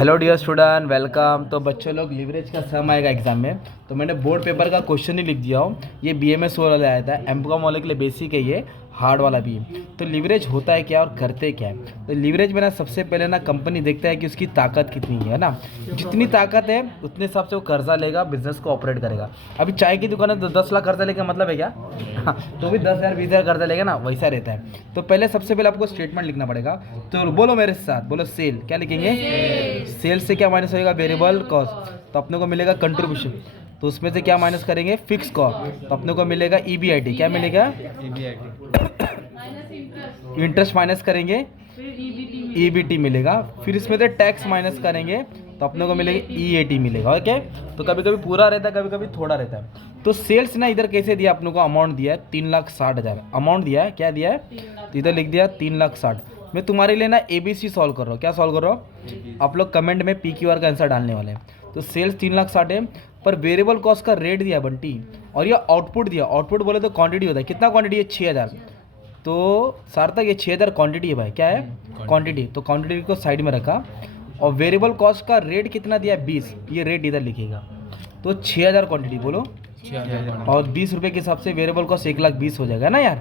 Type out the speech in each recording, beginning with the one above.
Hello dear student, welcome. तो बच्चों लोग लिवरेज का सम आएगा एग्जाम में, तो मैंने बोर्ड पेपर का क्वेश्चन ही लिख दिया हूँ। ये बीएमएस वाला आया था, एमकॉम वाले के लिए बेसिक है, ये हार्ड वाला भी है। तो लिवरेज होता है क्या और करते क्या है? तो लिवरेज में ना सबसे पहले ना कंपनी देखता है कि उसकी ताकत कितनी है ना। जितनी ताकत है उतने हिसाब से वो कर्जा लेगा, बिजनेस को ऑपरेट करेगा। अभी चाय की दुकान है तो 10 लाख कर्जा लेके मतलब है क्या? हाँ, तो भी 10,000 20,000 कर्जा लेगा ना, वैसा रहता है। तो पहले सबसे पहले आपको स्टेटमेंट लिखना पड़ेगा। तो बोलो मेरे साथ, बोलो सेल। क्या लिखेंगे? सेल से क्या माइनस होएगा? वेरिएबल कॉस्ट, तो अपने को मिलेगा कंट्रीब्यूशन। तो उसमें से क्या माइनस करेंगे? फिक्स कॉस्ट, तो अपने को मिलेगा ईबीआईटी। क्या मिलेगा? इंटरेस्ट माइनस करेंगे, ईबीटी मिलेगा। फिर इसमें से टैक्स माइनस करेंगे तो अपने को मिलेगा ईएटी मिलेगा। ओके, तो कभी कभी पूरा रहता है, कभी कभी थोड़ा रहता है। तो सेल्स ना इधर कैसे दिया अपने को? अमाउंट दिया है 3,60,000 अमाउंट दिया है। क्या दिया है? तो इधर लिख दिया 3,60,000। मैं तुम्हारे लिए ना एबीसी सॉल्व कर रहा हूँ। क्या सॉल्व कर रहा हूँ? आप लोग कमेंट में पीक्यूआर का आंसर डालने वाले हैं। तो सेल्स 3,60,000 है, पर वेरिएबल कॉस्ट का रेट दिया बंटी, और ये आउटपुट दिया। आउटपुट बोले तो क्वांटिटी होता है। कितना क्वांटिटी है? 6,000। तो सार्थक ये 6,000 क्वांटिटी है भाई। क्या है? क्वांटिटी। तो क्वांटिटी को साइड में रखा, और वेरिएबल कॉस्ट का रेट कितना दिया है? 20। ये रेट इधर लिखेगा। तो 6,000 क्वांटिटी बोलो, और 20 रुपये के हिसाब से वेरिएबल कॉस्ट 1,20,000 हो जाएगा ना यार।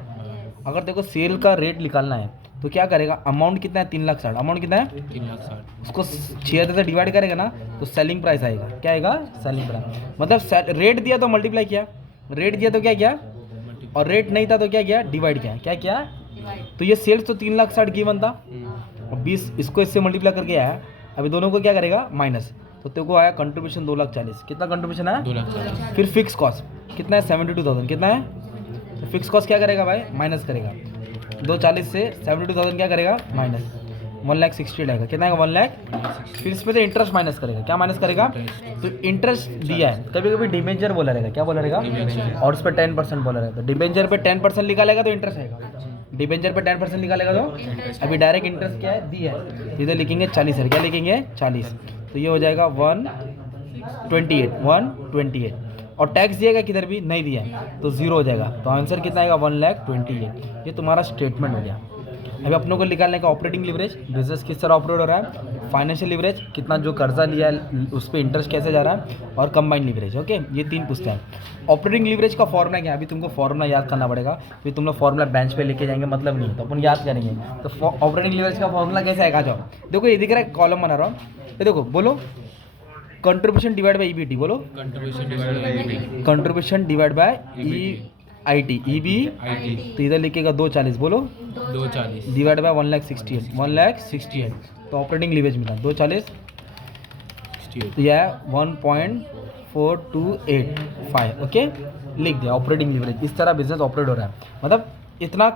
अगर देखो सेल का रेट निकालना है तो क्या करेगा? अमाउंट कितना है? 3,60,000। अमाउंट कितना है? 3,60,000। उसको 6,000 से डिवाइड करेगा ना, तो सेलिंग प्राइस आएगा। क्या आएगा? Selling price. मतलब रेट दिया तो मल्टीप्लाई किया, रेट दिया तो क्या किया, और रेट नहीं था तो क्या किया? डिवाइड किया। क्या किया? तो ये सेल्स तो 3,60,000 गिवन था, और 20 इसको इससे मल्टीप्लाई करके आया। अभी दोनों को क्या करेगा? माइनस। तो तेरे को आया कंट्रीब्यूशन 2,40,000। कितना कंट्रीब्यूशन आया? 2,40,000। फिर फिक्स कॉस्ट कितना है? 72,000। कितना है? तो फिक्स कॉस्ट क्या करेगा भाई? माइनस करेगा। 240 से 72,000 क्या करेगा? माइनस 1,60,000 आएगा। कितना आएगा? 1,00,000। फिर इसमें से इंटरेस्ट माइनस करेगा। क्या माइनस करेगा? तो इंटरेस्ट दिया है, कभी कभी डिबेंचर बोला रहेगा। क्या बोला रहेगा? और उस पर 10% बोला रहेगा। तो डिबेंचर पे 10% निकालेगा तो इंटरेस्ट आएगा। डिबेंचर पे 10% निकालेगा तो अभी डायरेक्ट इंटरेस्ट क्या है? दिया है, इधर लिखेंगे 40,000। क्या लिखेंगे? 40। तो ये हो जाएगा 128। और टैक्स दिएगा किधर भी नहीं दिया है तो जीरो हो जाएगा। तो आंसर कितना आएगा? 1,28,000। ये तुम्हारा स्टेटमेंट हो गया। अभी अपनों को निकालने का ऑपरेटिंग लिवरेज, बिजनेस किस तरह ऑपरेट हो रहा है, फाइनेंशियल लिवरेज कितना जो कर्जा लिया है उस पर इंटरेस्ट कैसे जा रहा है, और कंबाइंड लिवरेज। ओके, ये 3 पूछते हैं। ऑपरेटिंग लिवरेज का फॉर्मूला क्या है? अभी तुमको फॉर्मूला याद करना पड़ेगा। फिर तुम लोग फॉर्मूला बेंच पे लेके जाएंगे मतलब नहीं, तो अपन याद करेंगे। तो ऑपरेटिंग लिवरेज का फॉर्मूला कैसे आएगा? जाओ देखो, ये दिख रहा है, कॉलम बना रहा हूँ, ये देखो। बोलो कंट्रीब्यूशन डिवाइड बाई ईबीटी। बोलो contribution divide by EIT, EB. तो इधर लिखेगा 240। बोलो 240 डिवाइड बाय 1,68,000। 1,68,000। तो ऑपरेटिंग लिवरेज मिला 240। तो यह है 1.4285। ओके, लिख दिया ऑपरेटिंग लिवरेज। इस तरह बिजनेस ऑपरेट हो रहा है, मतलब इतना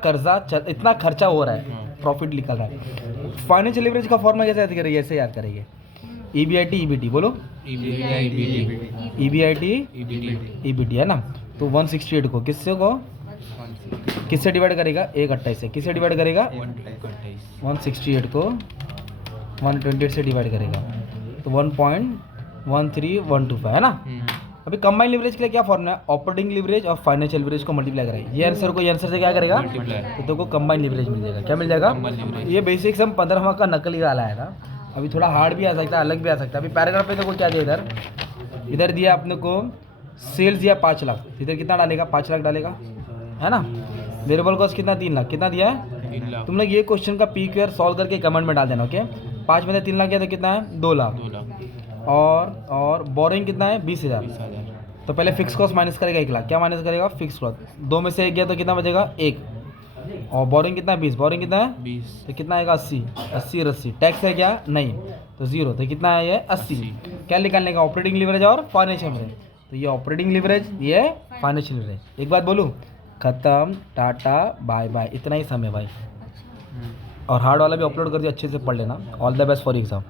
इतना खर्चा हो रहा है, प्रॉफिट निकल रहा है। फाइनेंशियल लिवरेज का फॉर्मूला कैसे याद करेंगे? ऐसे याद करेंगे, ईबीआईटी ईबीटी। बोलो ईबीआईटी ईबीटी है ना। तो 168 को किससे डिवाइड करेगा? 128 से। किससे डिवाइड करेगा? 168 को 128 से डिवाइड करेगा, तो 1.13125 है ना। अभी कंबाइंड लिवरेज के लिए क्या फॉर्मूला है? ऑपरेटिंग लिवरेज और फाइनेंशियल लिवरेज को मल्टीप्लाई करेगा। ये आंसर को ये आंसर से क्या करेगा? तो तेरे को कंबाइंड लिवरेज मिल जाएगा। क्या मिल जाएगा? ये बेसिक सम 15वां का नकली वाला है ना। अभी थोड़ा हार्ड भी आ सकता है, अलग भी आ सकता है। अभी पैराग्राफ पे देखो क्या दिया इधर दिया अपने को सेल्स दिया 5 लाख। इधर कितना डालेगा? 5 लाख डालेगा, है ना। वेरिएबल कॉस्ट कितना? 3 लाख। कितना दिया है? 3 लाख। तुम लोग ये क्वेश्चन का पीक्यूआर सॉल्व करके कमेंट में डाल देना। ओके, 5 में से 3 लाख गया तो कितना है? 2 लाख। और बोरिंग कितना है? 20,000। तो पहले फिक्स कॉस्ट माइनस करेगा 1 लाख। क्या माइनस करेगा? Fix cost. 2 में से 1 गया तो कितना बचेगा? 1। और बोरिंग कितना है? 20। बोरिंग कितना है? 20। तो कितना आएगा? 80। 80 और 80 टैक्स है क्या? नहीं, तो जीरो। तो कितना है? ये 80। क्या निकालने का? ऑपरेटिंग लिवरेज और फाइनेंशियल लिवरेज। तो ये ऑपरेटिंग लिवरेज, ये फाइनेंशियल लिवरेज। एक बात बोलूँ, खत्म, टाटा बाय बाय, इतना ही समय भाई। और हार्ड वाला भी अपलोड कर दिया, अच्छे से पढ़ लेना। All the best for exam.